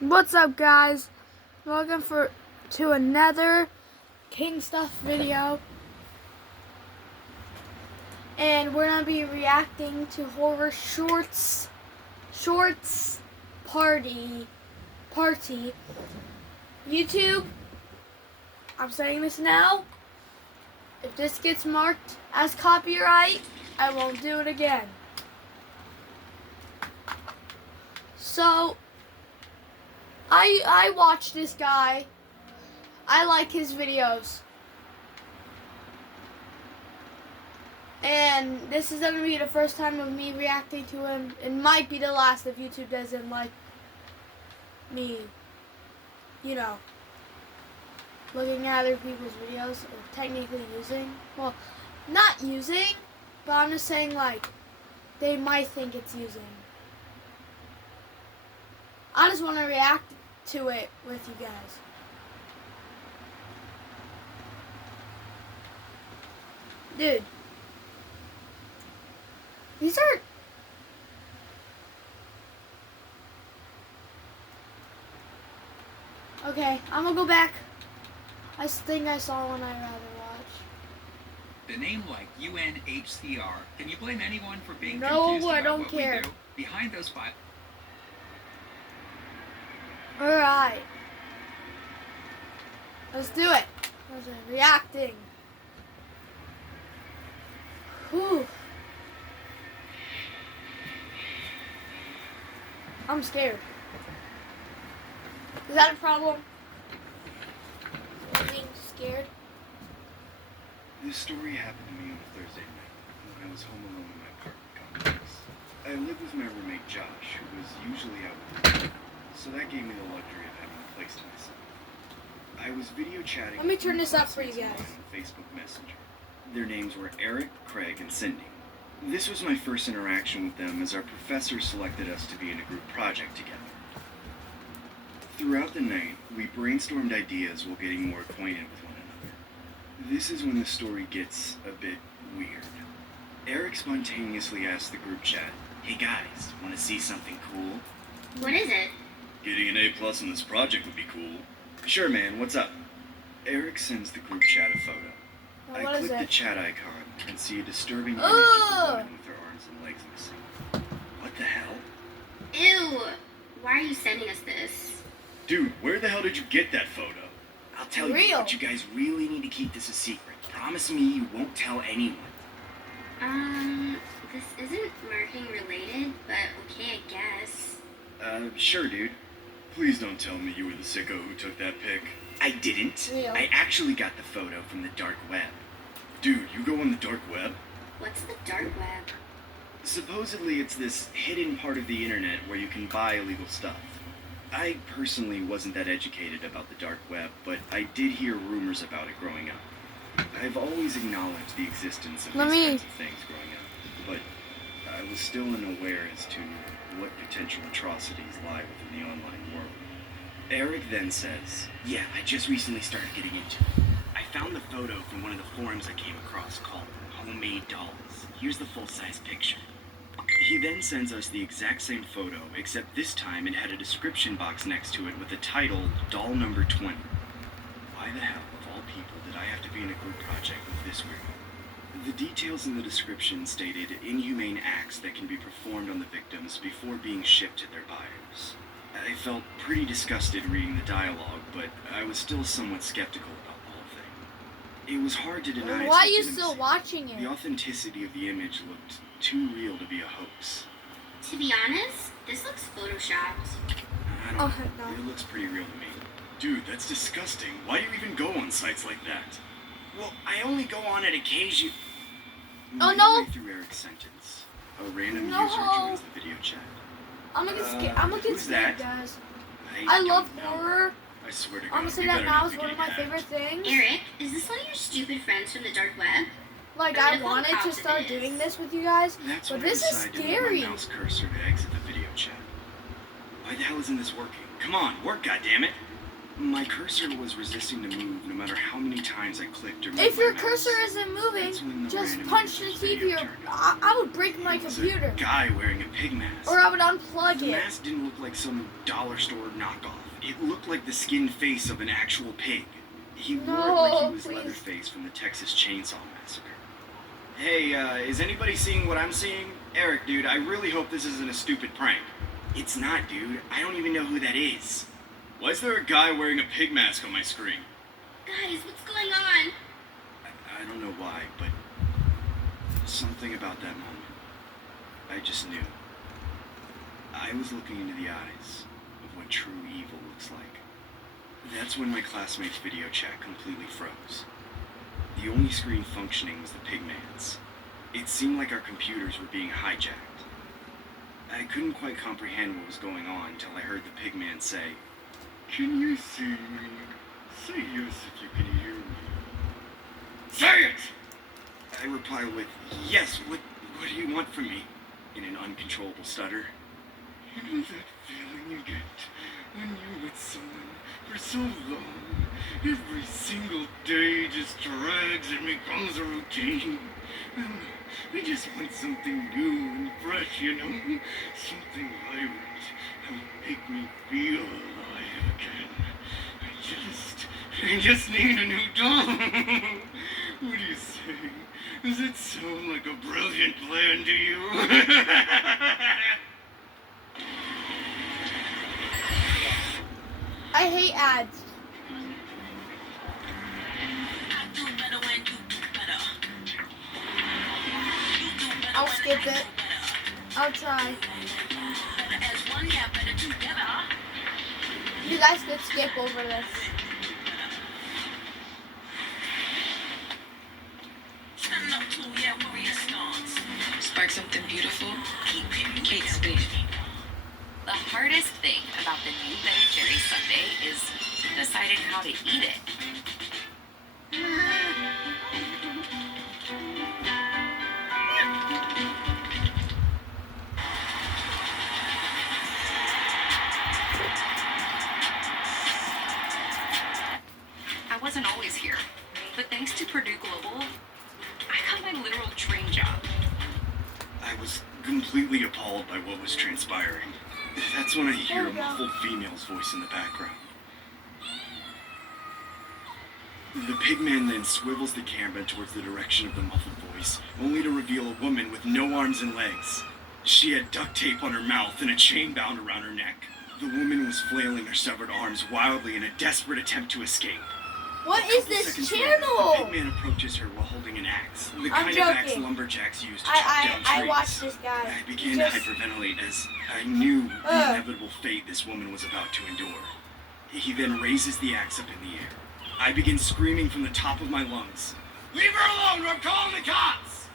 What's up, guys? Welcome to another King Stuff video, and we're gonna be reacting to horror shorts party. YouTube, I'm saying this now. If this gets marked as copyright, I won't do it again. So I watch this guy. I like his videos. And this is going to be the first time of me reacting to him. It might be the last if YouTube doesn't like me, looking at other people's videos, or technically using. Well, not using, but I'm just saying, they might think it's using. I just want to react to it with you guys. Dude. These are... Okay, I'm gonna go back. I think I saw one I'd rather watch. The name like UNHCR. Can you blame anyone for being No, confused I about don't what care. we do? Behind those five... Alright. Let's do it. Reacting. Whew. I'm scared. Is that a problem? Being scared? This story happened to me on a Thursday night when I was home alone in my apartment complex. I lived with my roommate Josh, who was usually out with his friends, so that gave me the luxury of having a place to myself. I was video chatting. Let me turn with this up for you classmates guys. on Facebook Messenger. Their names were Eric, Craig, and Cindy. This was my first interaction with them as our professor selected us to be in a group project together. Throughout the night, we brainstormed ideas while getting more acquainted with one another. This is when the story gets a bit weird. Eric spontaneously asked the group chat, "Hey guys, want to see something cool?" What is it? "Getting an A+ in this project would be cool." "Sure, man, what's up?" Eric sends the group chat a photo. Now, I what is click the it? chat icon and see a disturbing image of Ugh! a woman with her arms and legs missing. What the hell? Ew! Why are you sending us this? Dude, where the hell did you get that photo? I'll tell you, Real. but you guys really need to keep this a secret. Promise me you won't tell anyone. This isn't marking related, but okay, I guess. Sure, dude. Please don't tell me you were the sicko who took that pic. I didn't. Real. I actually got the photo from the dark web. Dude, you go on the dark web? What's the dark web? Supposedly it's this hidden part of the internet where you can buy illegal stuff. I personally wasn't that educated about the dark web, but I did hear rumors about it growing up. I've always acknowledged the existence of these kinds of things growing up, but I was still unaware as to what potential atrocities lie within the online world. Eric then says, "Yeah, I just recently started getting into it. I found the photo from one of the forums I came across called Homemade Dolls. Here's the full-size picture." He then sends us the exact same photo, except this time it had a description box next to it with the title, Doll Number 20. Why the hell, of all people, did I have to be in a group project with this weirdo? The details in the description stated inhumane acts that can be performed on the victims before being shipped to their buyers. I felt pretty disgusted reading the dialogue, but I was still somewhat skeptical about the whole thing. It was hard to deny its Why are you legitimacy. still watching The it? authenticity of the image looked too real to be a hoax. To be honest, this looks photoshopped. I don't Oh, know. heck no. It looks pretty real to me. Dude, that's disgusting. Why do you even go on sites like that? Well, I only go on it occasionally. Oh, no. Midway through Eric's sentence, a random No. user joins the video chat. I'm gonna get scared. I'm gonna get who's scared, that? guys. I love don't know. horror. I swear to God, I'm gonna say we that better now not is be one of my getting favorite things. Eric, is this one of your stupid friends from the dark web? Like, I'm I gonna call wanted to cops if start it doing is. this with you guys, hacked. That's but when this I is decide to move scary. my mouse cursor to exit the video chat. Why the hell isn't this working? Come on, work, goddammit! My cursor was resisting to move no matter how many times I clicked or moved If your my cursor mouse. isn't That's when moving, the just random punch the images TV video or turned on. I would break my It was computer. a guy wearing a pig mask. Or I would unplug The it. mask didn't look like some dollar store knockoff. It looked like the skinned face of an actual pig. He wore it like he No, was please. Leatherface from the Texas Chainsaw Massacre. Hey, is anybody seeing what I'm seeing? Eric, dude, I really hope this isn't a stupid prank. It's not, dude. I don't even know who that is. Why is there a guy wearing a pig mask on my screen? Guys, what's going on? I don't know why, but something about that moment. I just knew. I was looking into the eyes of what true evil looks like. That's when my classmate's video chat completely froze. The only screen functioning was the pigman's. It seemed like our computers were being hijacked. I couldn't quite comprehend what was going on until I heard the pigman say, "Can you see me? Say yes if you can hear me." Say it! I replied with, "Yes, what do you want from me?" in an uncontrollable stutter. You know that feeling you get when you're with someone for so long? Every single day just drags and becomes a routine. I just want something new and fresh, you know? Something vibrant that will make me feel alive again. I just need a new doll. What do you say? Does it sound like a brilliant plan to you? I hate ads. I'll skip it. I'll try. You guys could skip over this. Spark something beautiful. Kate Spade. The hardest thing about the new Ben & Jerry's sundae is deciding how to eat it. I wasn't always here, but thanks to Purdue Global, I got my literal dream job. I was completely appalled by what was transpiring. That's when I hear a muffled female's voice in the background. The pigman then swivels the camera towards the direction of the muffled voice, only to reveal a woman with no arms and legs. She had duct tape on her mouth and a chain bound around her neck. The woman was flailing her severed arms wildly in a desperate attempt to escape. What A is couple this seconds later, channel? the pigman approaches her while holding an axe, the I'm kind of axe joking. lumberjacks use to chop down I trees. watched this guy. I began to Just- hyperventilate as I knew the Ugh. inevitable fate this woman was about to endure. He then raises the axe up in the air. I begin screaming from the top of my lungs, "Leave her alone, or I'm calling the cops!"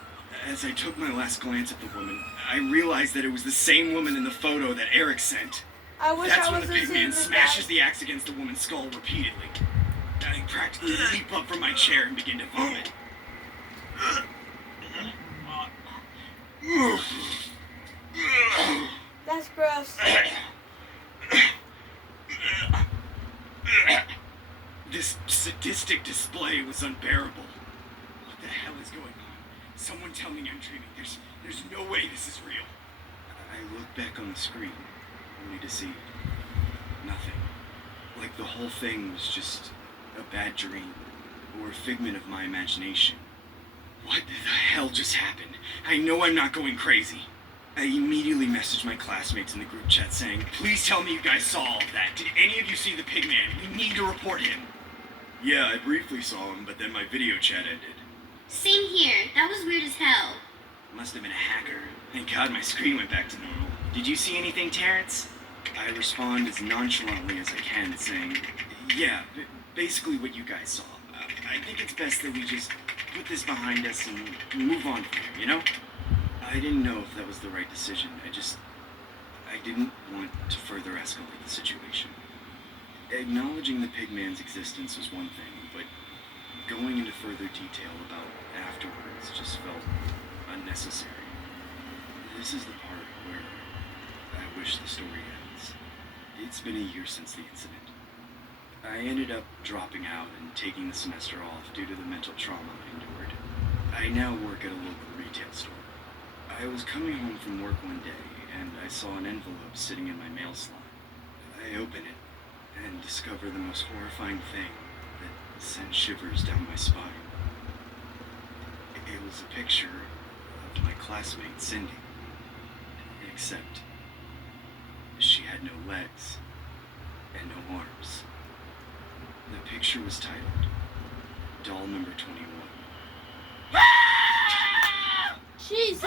As I took my last glance at the woman, I realized that it was the same woman in the photo that Eric sent. I wish That's I when was the listening pigman to this smashes guy. the axe against the woman's skull repeatedly. I practically leap up from my chair and begin to vomit. That's gross. This sadistic display was unbearable. What the hell is going on? Someone tell me I'm dreaming. There's no way this is real. I look back on the screen, only to see nothing. Like the whole thing was just a bad dream, or a figment of my imagination. What the hell just happened? I know I'm not going crazy. I immediately messaged my classmates in the group chat saying, "Please tell me you guys saw all of that. Did any of you see the pigman? We need to report him." Yeah, I briefly saw him, but then my video chat ended. Same here. That was weird as hell. Must have been a hacker. Thank God my screen went back to normal. Did you see anything, Terrence? I respond as nonchalantly as I can, saying, "Yeah, basically what you guys saw. I think it's best that we just put this behind us and move on from here, you know?" I didn't know if that was the right decision. I didn't want to further escalate the situation. Acknowledging the pigman's existence was one thing, but going into further detail about afterwards just felt unnecessary. This is the part where I wish the story ends. It's been a year since the incident. I ended up dropping out and taking the semester off due to the mental trauma I endured. I now work at a local retail store. I was coming home from work one day and I saw an envelope sitting in my mail slot. I open it and discover the most horrifying thing that sent shivers down my spine. It was a picture of my classmate Cindy, except she had no legs and no arms. The picture was titled Doll Number 21. Jesus!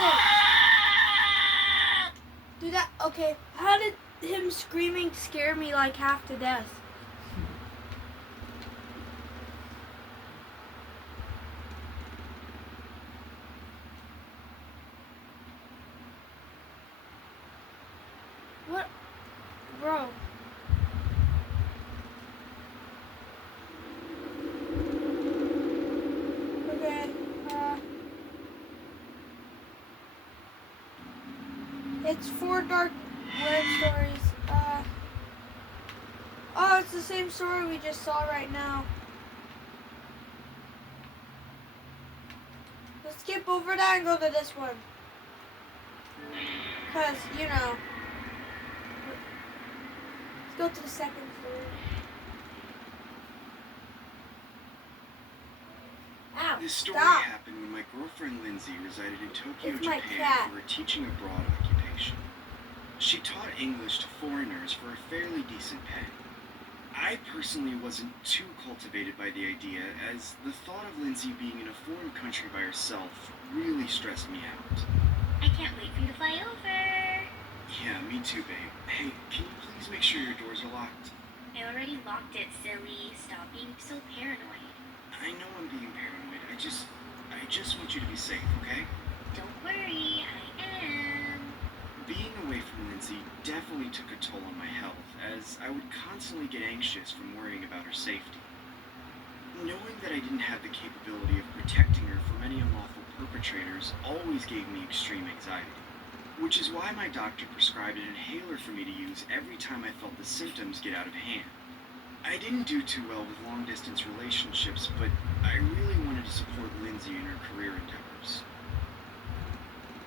Dude, that, okay, how did him screaming scare me like half to death? What? Bro. Okay, it's 4 Dark Web stories. Oh, it's the same story we just saw right now. Let's skip over that and go to this one. Because, you know. Let's go to the second story. Ow, This story stop. happened when my girlfriend Lindsay resided in Tokyo, It's my Japan cat. for a teaching abroad occupation. She taught English to foreigners for a fairly decent pay. I personally wasn't too cultivated by the idea, as the thought of Lindsay being in a foreign country by herself really stressed me out. I can't wait for you to fly over. Yeah, me too, babe. Hey, can you please make sure your doors are locked? I already locked it, silly. Stop being so paranoid. I know I'm being paranoid. I just want you to be safe, okay? Don't worry, I am. Being away from Lindsay definitely took a toll on my health, as I would constantly get anxious from worrying about her safety. Knowing that I didn't have the capability of protecting her from any unlawful perpetrators always gave me extreme anxiety, which is why my doctor prescribed an inhaler for me to use every time I felt the symptoms get out of hand. I didn't do too well with long-distance relationships, but I really wanted to support Lindsay in her career endeavors.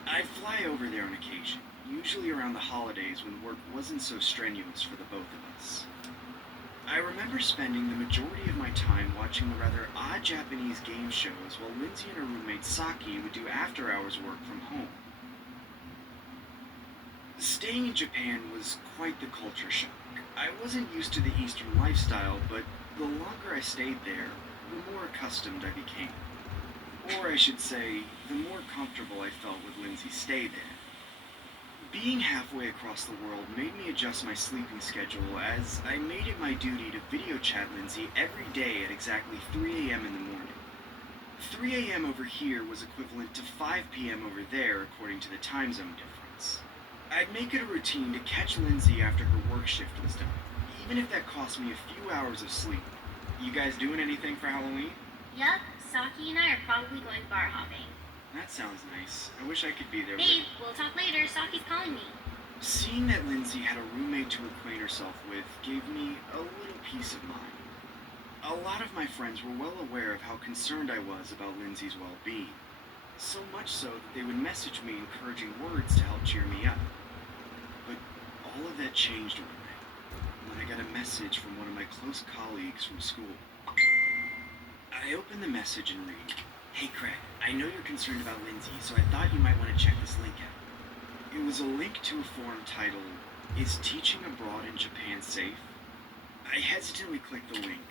I'd fly over there on occasion, usually around the holidays when work wasn't so strenuous for the both of us. I remember spending the majority of my time watching the rather odd Japanese game shows while Lindsay and her roommate Saki would do after-hours work from home. Staying in Japan was quite the culture shock. I wasn't used to the Eastern lifestyle, but the longer I stayed there, the more accustomed I became. Or I should say, the more comfortable I felt with Lindsay's stay there. Being halfway across the world made me adjust my sleeping schedule, as I made it my duty to video chat Lindsay every day at exactly 3 a.m. in the morning. 3 a.m. over here was equivalent to 5 p.m. over there according to the time zone difference. I'd make it a routine to catch Lindsay after her work shift was done, even if that cost me a few hours of sleep. You guys doing anything for Halloween? Yup, Saki and I are probably going bar hopping. That sounds nice. I wish I could be there. Babe, we'll talk later. Saki's calling me. Seeing that Lindsay had a roommate to acquaint herself with gave me a little peace of mind. A lot of my friends were well aware of how concerned I was about Lindsay's well-being, so much so that they would message me encouraging words to help cheer me up. But all of that changed overnight when I got a message from one of my close colleagues from school. I opened the message and read, "Hey Craig, I know you're concerned about Lindsay, so I thought you might want to check this link out." It was a link to a forum titled, "Is Teaching Abroad in Japan Safe?" I hesitantly clicked the link,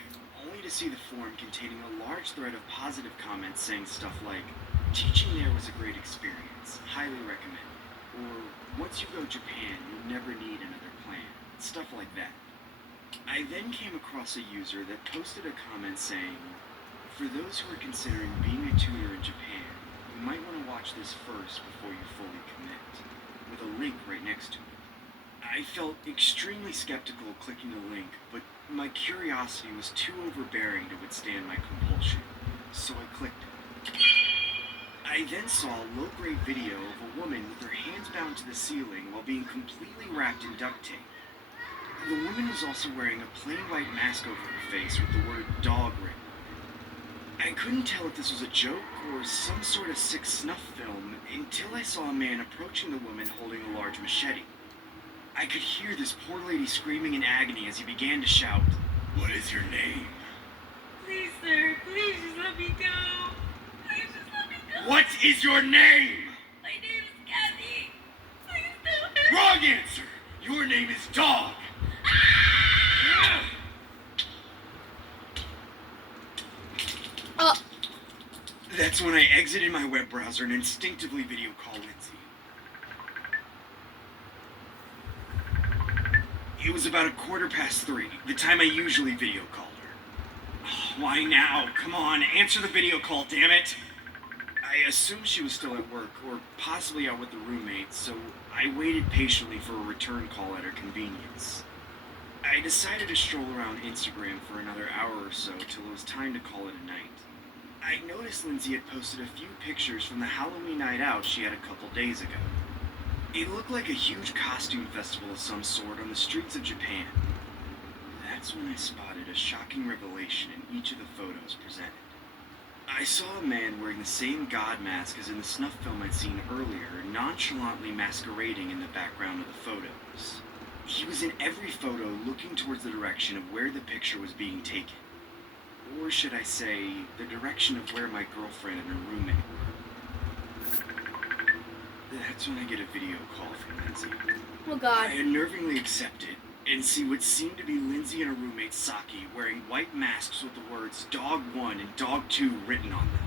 only to see the forum containing a large thread of positive comments saying stuff like, "Teaching there was a great experience, highly recommend," or "Once you go to Japan, you'll never need another plan," stuff like that. I then came across a user that posted a comment saying, "For those who are considering being a tutor in Japan, you might want to watch this first before you fully commit," with a link right next to it. I felt extremely skeptical clicking the link, but my curiosity was too overbearing to withstand my compulsion, so I clicked it. I then saw a low-grade video of a woman with her hands bound to the ceiling while being completely wrapped in duct tape. The woman was also wearing a plain white mask over her face with the word dog written. I couldn't tell if this was a joke or some sort of sick snuff film until I saw a man approaching the woman holding a large machete. I could hear this poor lady screaming in agony as he began to shout, "What is your name?" Please, sir, please just let me go. Please just let me go. What is your name? My name is Kathy. Please don't. Wrong answer! Your name is Dog! Oh, That's when I exited my web browser and instinctively video called Lindsay. It was about 3:15, the time I usually video called her. Oh, why now? Come on, answer the video call, damn it! I assumed she was still at work, or possibly out with the roommates, so I waited patiently for a return call at her convenience. I decided to stroll around Instagram for another hour or so till it was time to call it a night. I noticed Lindsay had posted a few pictures from the Halloween night out she had a couple days ago. It looked like a huge costume festival of some sort on the streets of Japan. That's when I spotted a shocking revelation in each of the photos presented. I saw a man wearing the same god mask as in the snuff film I'd seen earlier, nonchalantly masquerading in the background of the photos. He was in every photo looking towards the direction of where the picture was being taken. Or should I say, the direction of where my girlfriend and her roommate were. That's when I get a video call from Lindsay. oh I God. unnervingly accept it and see what seemed to be Lindsay and her roommate Saki wearing white masks with the words Dog 1 and Dog 2 written on them.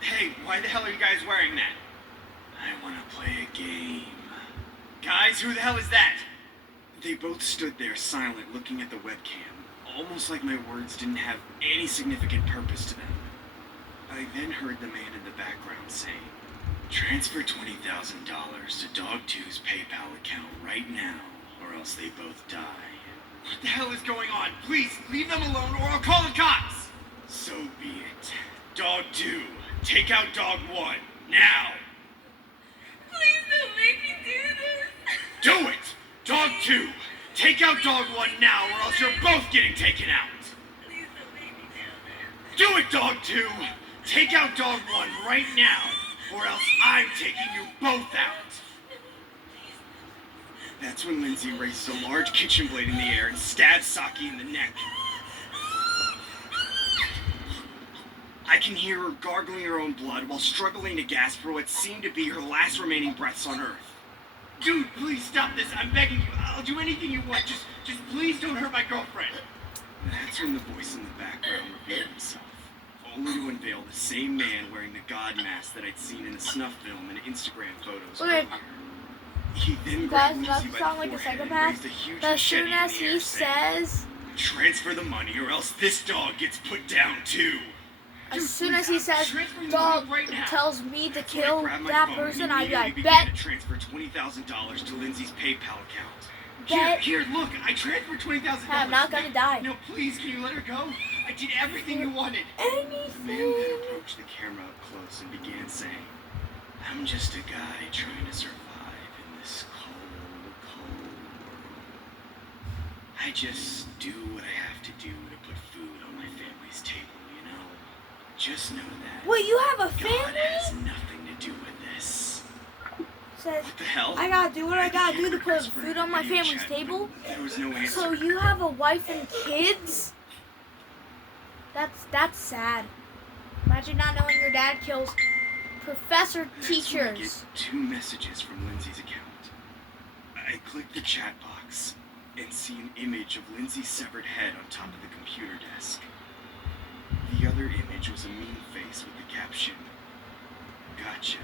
Hey, why the hell are you guys wearing that? I want to play a game. Guys, who the hell is that? They both stood there silent looking at the webcam, almost like my words didn't have any significant purpose to them. I then heard the man in the background saying, "Transfer $20,000 to Dog 2's PayPal account right now, or else they both die." What the hell is going on? Please, leave them alone or I'll call the cops! So be it. Dog 2, take out Dog 1, now! Please don't make me do this. Do it! Dog 2, take out Dog 1 now or else you're both getting taken out! Please don't make me do this. Do it, Dog 2! Take out Dog 1 right now, or else I'm taking you both out! That's when Lindsay raises a large kitchen blade in the air and stabs Saki in the neck. I can hear her gargling her own blood while struggling to gasp for what seemed to be her last remaining breaths on Earth. Dude, please stop this. I'm begging you. I'll do anything you want. Just please don't hurt my girlfriend. That's when the voice in the background revealed himself, only to unveil the same man wearing the god mask that I'd seen in the snuff film and Instagram photos Okay. earlier. He then You grabbed guys not Lindsay to by sound the like a forehead and psychopath, raised a huge but as soon machete in as the he air, saying, says, "Transfer the money or else this dog gets put down too." as Dude, soon please, as he I'm says, transferring the dog money right now. tells me to That's when I kill grabbed my that phone person, and I'd be immediately like, began bet, to transfer $20,000 to Lindsay's PayPal account. Bet. Here, look, I transferred $20,000. I'm not gonna die. No, please, can you let her go? I did everything you wanted. The man then anything. approached the camera up close and began saying, "I'm just a guy trying to survive in this cold, cold world. I just do what I have to do to put food on my family's table, you know? Just know that Wait, you have a God has family? nothing to do with this." Says, What the hell? I gotta do what I gotta do to The camera put whispered food in on my the video family's chat, table? but there was no answer. So you have a wife and kids? That's sad. Imagine not knowing your dad kills professor That's when I teachers. get 2 messages from Lindsay's account. I click the chat box and see an image of Lindsay's severed head on top of the computer desk. The other image was a mean face with the caption, "Gotcha."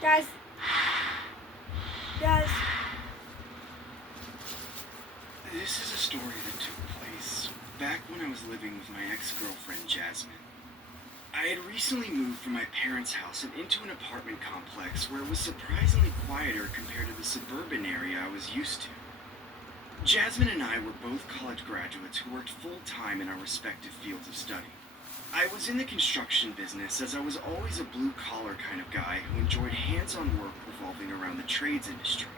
Guys, This is a story that took place back when I was living with my ex-girlfriend Jasmine. I had recently moved from my parents' house and into an apartment complex where it was surprisingly quieter compared to the suburban area I was used to. Jasmine and I were both college graduates who worked full-time in our respective fields of study. I was in the construction business as I was always a blue-collar kind of guy who enjoyed hands-on work revolving around the trades industry.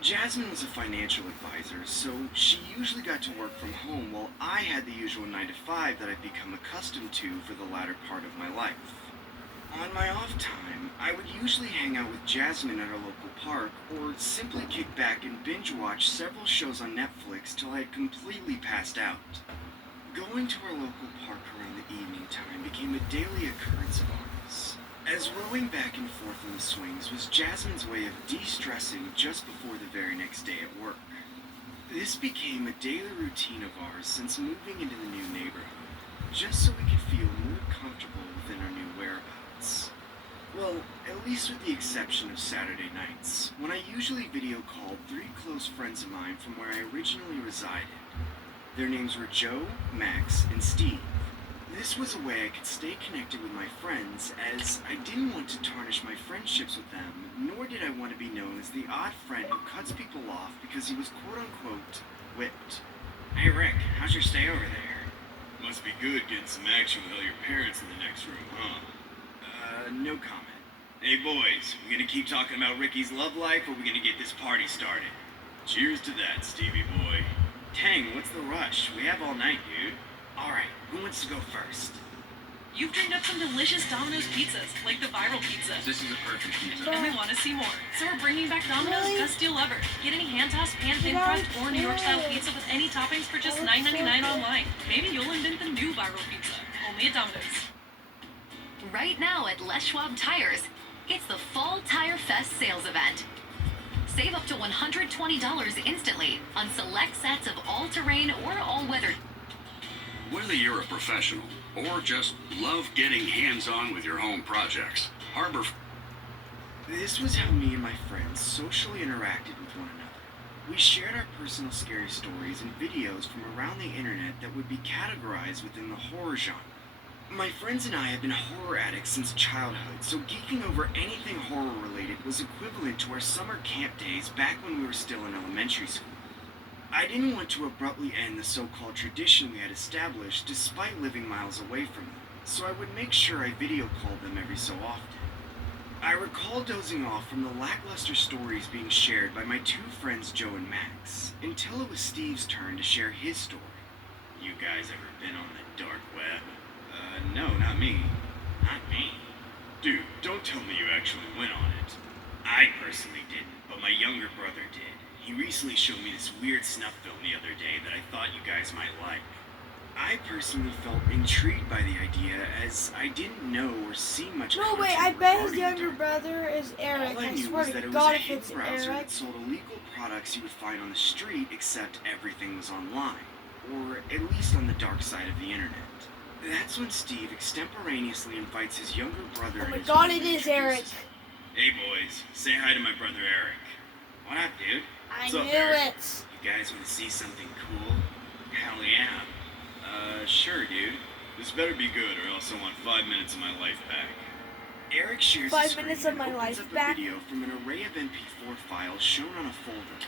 Jasmine was a financial advisor, so she usually got to work from home while I had the usual 9 to 5 that I'd become accustomed to for the latter part of my life. On my off time, I would usually hang out with Jasmine at our local park or simply kick back and binge watch several shows on Netflix till I had completely passed out. Going to our local park around the evening time became a daily occurrence of ours, as rowing back and forth in the swings was Jasmine's way of de-stressing just before the very next day at work. This became a daily routine of ours since moving into the new neighborhood, just so we could feel more comfortable within our new whereabouts. Well, at least with the exception of Saturday nights, when I usually video called 3 close friends of mine from where I originally resided. Their names were Joe, Max, and Steve. This was a way I could stay connected with my friends, as I didn't want to tarnish my friendships with them, nor did I want to be known as the odd friend who cuts people off because he was quote-unquote whipped. Hey Rick, how's your stay over there? Must be good getting some action with all your parents in the next room, huh? No comment. Hey boys, we gonna keep talking about Ricky's love life, or we gonna get this party started? Cheers to that, Stevie boy. Tang, what's the rush? We have all night, dude. Alright, who wants to go first? You've dreamed up some delicious Domino's pizzas, like the viral pizza. This is a perfect pizza. And we want to see more. So we're bringing back Domino's Really? Gust Steel Lever. Get any hand-tossed, pan-thin Yeah, crust, or New York-style yeah. pizza with any toppings for just That looks so $9.99 good. online. Maybe you'll invent the new viral pizza. Only at Domino's. Right now at Les Schwab Tires, it's the Fall Tire Fest sales event. Save up to $120 instantly on select sets of all-terrain or all-weather. Whether you're a professional or just love getting hands-on with your home projects, Harbor. This was how me and my friends socially interacted with one another. We shared our personal scary stories and videos from around the internet that would be categorized within the horror genre. My friends and I have been horror addicts since childhood, so geeking over anything horror-related was equivalent to our summer camp days back when we were still in elementary school. I didn't want to abruptly end the so-called tradition we had established despite living miles away from them, so I would make sure I video called them every so often. I recall dozing off from the lackluster stories being shared by my 2 friends Joe and Max, until it was Steve's turn to share his story. You guys ever been on the dark web? No, not me. Not me. Dude, don't tell me you actually went on it. I personally didn't, but my younger brother did. He recently showed me this weird snuff film the other day that I thought you guys might like. I personally felt intrigued by the idea, as I didn't know or see much No, wait, content I bet his regarding younger dark. brother is Eric. All I I knew swear was to that it was God a if it's hidden browser Eric. that sold illegal products you would find on the street, except everything was online, or at least on the dark side of the internet. That's when Steve extemporaneously invites his younger brother. Oh and my his God, mother it to is introduce Eric. him. Hey boys, say hi to my brother Eric. What up, dude? I What's knew up, Eric? it. You guys want to see something cool? Hell yeah. Sure, dude. This better be good, or else I want 5 minutes of my life back. Eric shares 5 his screen minutes of and my opens life up a back. video from an array of MP4 files shown on a folder.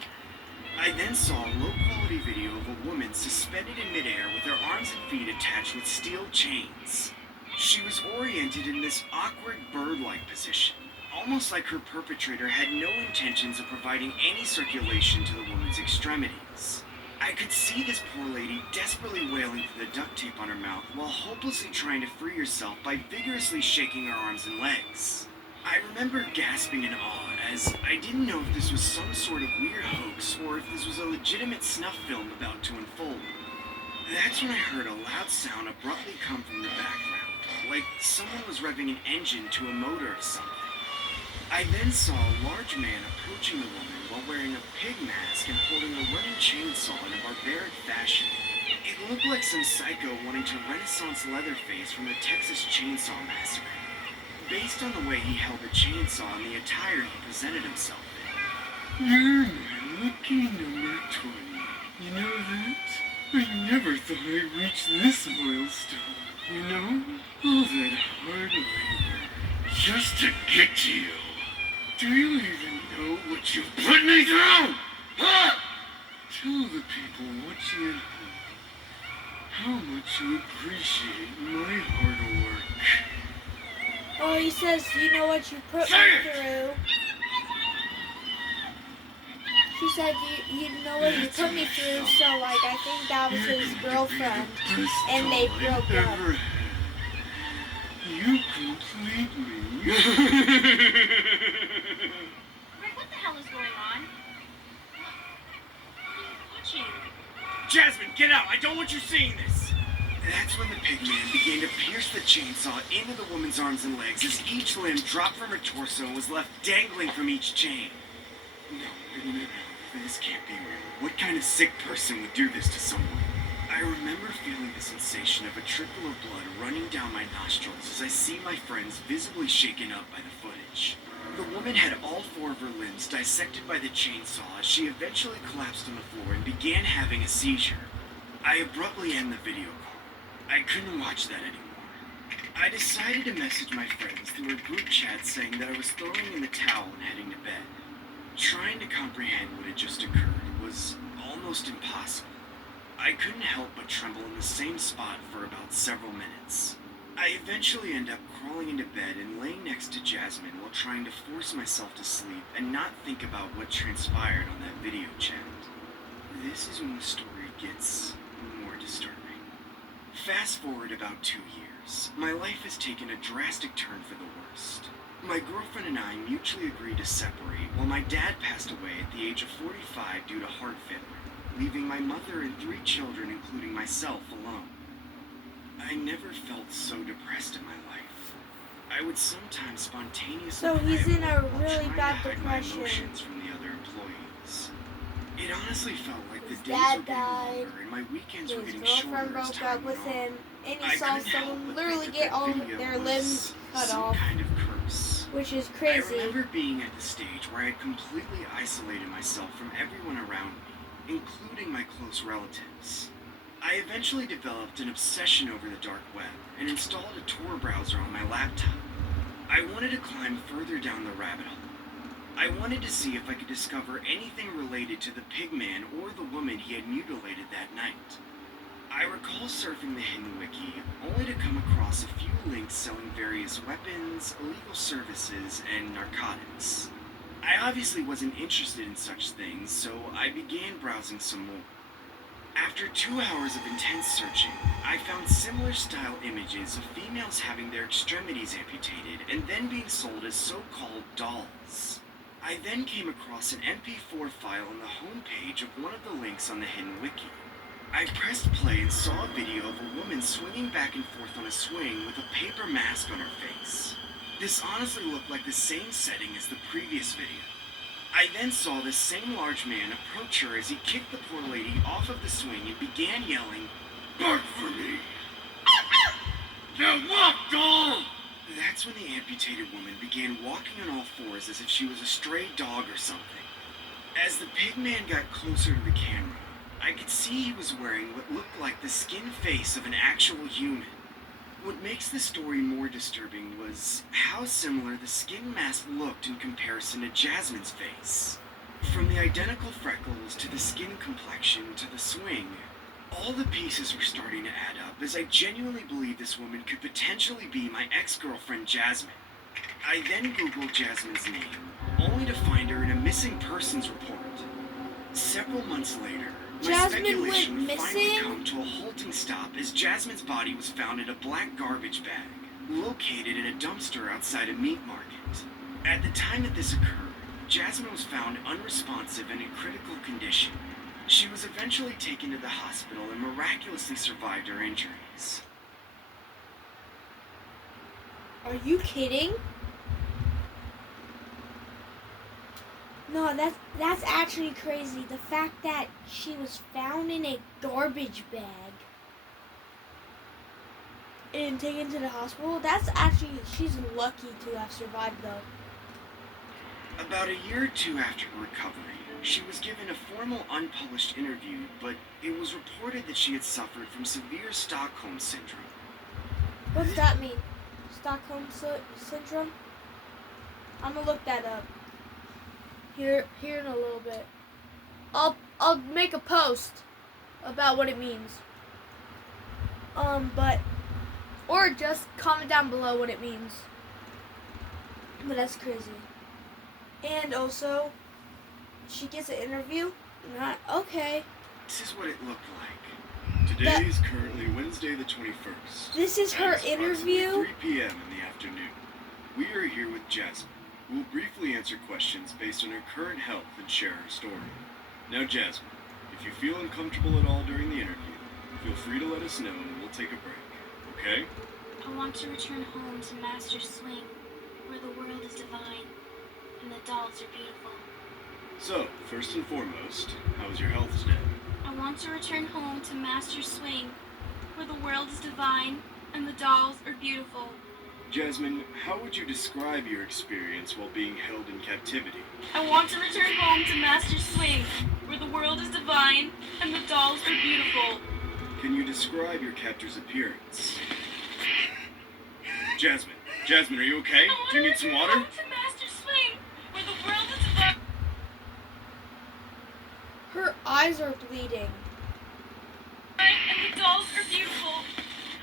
I then saw a low-quality video of a woman suspended in midair with her arms and feet attached with steel chains. She was oriented in this awkward bird-like position, almost like her perpetrator had no intentions of providing any circulation to the woman's extremities. I could see this poor lady desperately wailing for the duct tape on her mouth while hopelessly trying to free herself by vigorously shaking her arms and legs. I remember gasping in awe, as I didn't know if this was some sort of weird hoax or if this was a legitimate snuff film about to unfold. That's when I heard a loud sound abruptly come from the background, like someone was revving an engine to a motor of something. I then saw a large man approaching the woman while wearing a pig mask and holding a running chainsaw in a barbaric fashion. It looked like some psycho wanting to Renaissance Leatherface from the Texas Chainsaw Massacre, based on the way he held the chainsaw and the attire he presented himself in. Lucky number 20. You know that? I never thought I'd reach this milestone, you know? All that hard labor just to get to you. Do you even know what you've put me through? Huh? Tell the people watching at home how much you appreciate my hard work. Oh, he says, you know what you put me Say it! through. She said, you know what you put me through, so, like, I think that was his girlfriend, and they broke up. You complete me. Rick, what the hell is going on? What are you watching? Jasmine, get out! I don't want you seeing this! That's when the pigman began to pierce the chainsaw into the woman's arms and legs as each limb dropped from her torso and was left dangling from each chain. No. This can't be real. What kind of sick person would do this to someone? I remember feeling the sensation of a trickle of blood running down my nostrils as I see my friends visibly shaken up by the footage. The woman had all 4 of her limbs dissected by the chainsaw as she eventually collapsed on the floor and began having a seizure. I abruptly end the video call. I couldn't watch that anymore. I decided to message my friends through a group chat saying that I was throwing in the towel and heading to bed. Trying to comprehend what had just occurred was almost impossible. I couldn't help but tremble in the same spot for about several minutes. I eventually end up crawling into bed and laying next to Jasmine while trying to force myself to sleep and not think about what transpired on that video chat. This is when the story gets more disturbing. Fast forward about 2 years. My life has taken a drastic turn for the worst. My girlfriend and I mutually agreed to separate while my dad passed away at the age of 45 due to heart failure, leaving my mother and 3 children, including myself, alone. I never felt so depressed in my life. I would sometimes spontaneously So he's cry in a at work while really trying to bad hide my depression. emotions from the other employees. It honestly felt like His the days dad were getting died. longer and my weekends were His getting shorter girlfriend as broke time up went with on. him, and I he saw couldn't help someone but literally think get that all video their was limbs cut some off, kind of curse. which is I crazy. remember being at the stage where I had completely isolated myself from everyone around me, including my close relatives. I eventually developed an obsession over the dark web and installed a Tor browser on my laptop. I wanted to climb further down the rabbit hole. I wanted to see if I could discover anything related to the pigman or the woman he had mutilated that night. I recall surfing the Hidden Wiki only to come across a few links selling various weapons, illegal services, and narcotics. I obviously wasn't interested in such things, so I began browsing some more. After 2 hours of intense searching, I found similar style images of females having their extremities amputated and then being sold as so-called dolls. I then came across an MP4 file on the homepage of one of the links on the Hidden Wiki. I pressed play and saw a video of a woman swinging back and forth on a swing with a paper mask on her face. This honestly looked like the same setting as the previous video. I then saw this same large man approach her as he kicked the poor lady off of the swing and began yelling, "Bark for me! Now walk, doll!" That's when the amputated woman began walking on all 4s as if she was a stray dog or something. As the pigman got closer to the camera, I could see he was wearing what looked like the skin face of an actual human. What makes the story more disturbing was how similar the skin mask looked in comparison to Jasmine's face. From the identical freckles to the skin complexion to the swing, all the pieces were starting to add up as I genuinely believed this woman could potentially be my ex-girlfriend Jasmine. I then Googled Jasmine's name, only to find her in a missing persons report. Several months later, my Jasmine speculation went would finally missing? come to a halting stop as Jasmine's body was found in a black garbage bag, located in a dumpster outside a meat market. At the time that this occurred, Jasmine was found unresponsive and in critical condition. She was eventually taken to the hospital and miraculously survived her injuries. Are you kidding? No, that's actually crazy. The fact that she was found in a garbage bag and taken to the hospital, that's actually, she's lucky to have survived though. About a year or 2 after her recovery, She was given a formal unpublished interview, but it was reported that she had suffered from severe Stockholm Syndrome. What's that mean? Stockholm Syndrome? I'm gonna look that up. Here in a little bit. I'll make a post about what it means. Or just comment down below what it means. But that's crazy. And also, she gets an interview. Okay. This is what it looked like. Today is currently Wednesday the 21st. This is her It's approximately interview? 3 p.m. in the afternoon. We are here with Jasmine, who will briefly answer questions based on her current health and share her story. Now, Jasmine, if you feel uncomfortable at all during the interview, feel free to let us know and we'll take a break. Okay? I want to return home to Master Swing, where the world is divine and the dolls are beautiful. So, first and foremost, how is your health today? I want to return home to Master Swing, where the world is divine and the dolls are beautiful. Jasmine, how would you describe your experience while being held in captivity? I want to return home to Master Swing, where the world is divine and the dolls are beautiful. Can you describe your captor's appearance? Jasmine, are you okay? Do you need some water? I want to return home to Master Swing, where the world is divine. Her eyes are bleeding. And the dolls are beautiful.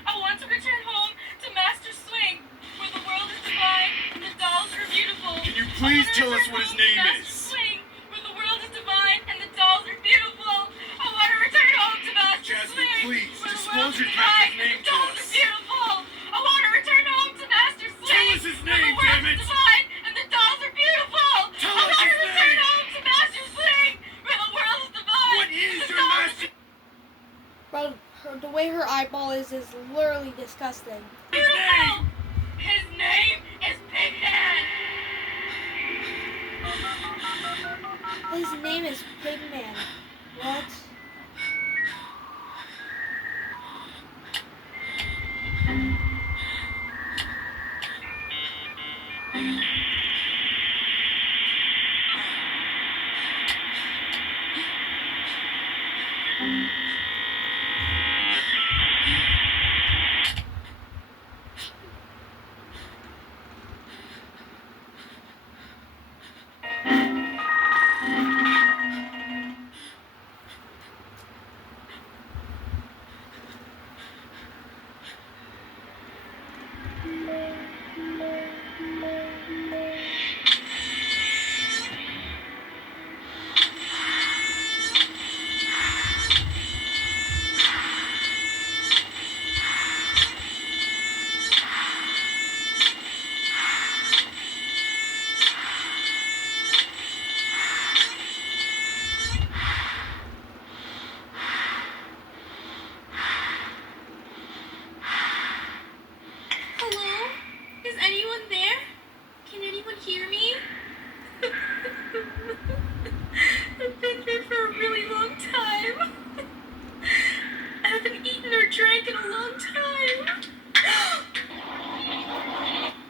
I want to return home to Master Swing, where the world is divine and the dolls are beautiful. Can you please tell us what his name Master is? Swing, where the world is divine and the dolls are beautiful. I want to return home to Master Jasmine, Swing, please, where the disclose world your is captor's divine name and the to dolls us. are beautiful. I want to return home to Master Swing. Tell us his where name, the world damn it. is divine and the dolls are beautiful. Tell I us want to his return name. home to Master Swing, where the world is divine. What is and the your dolls are master? Bro, the way her eyeball is literally disgusting. beautiful. His name is Pigman. His name is Pigman. What?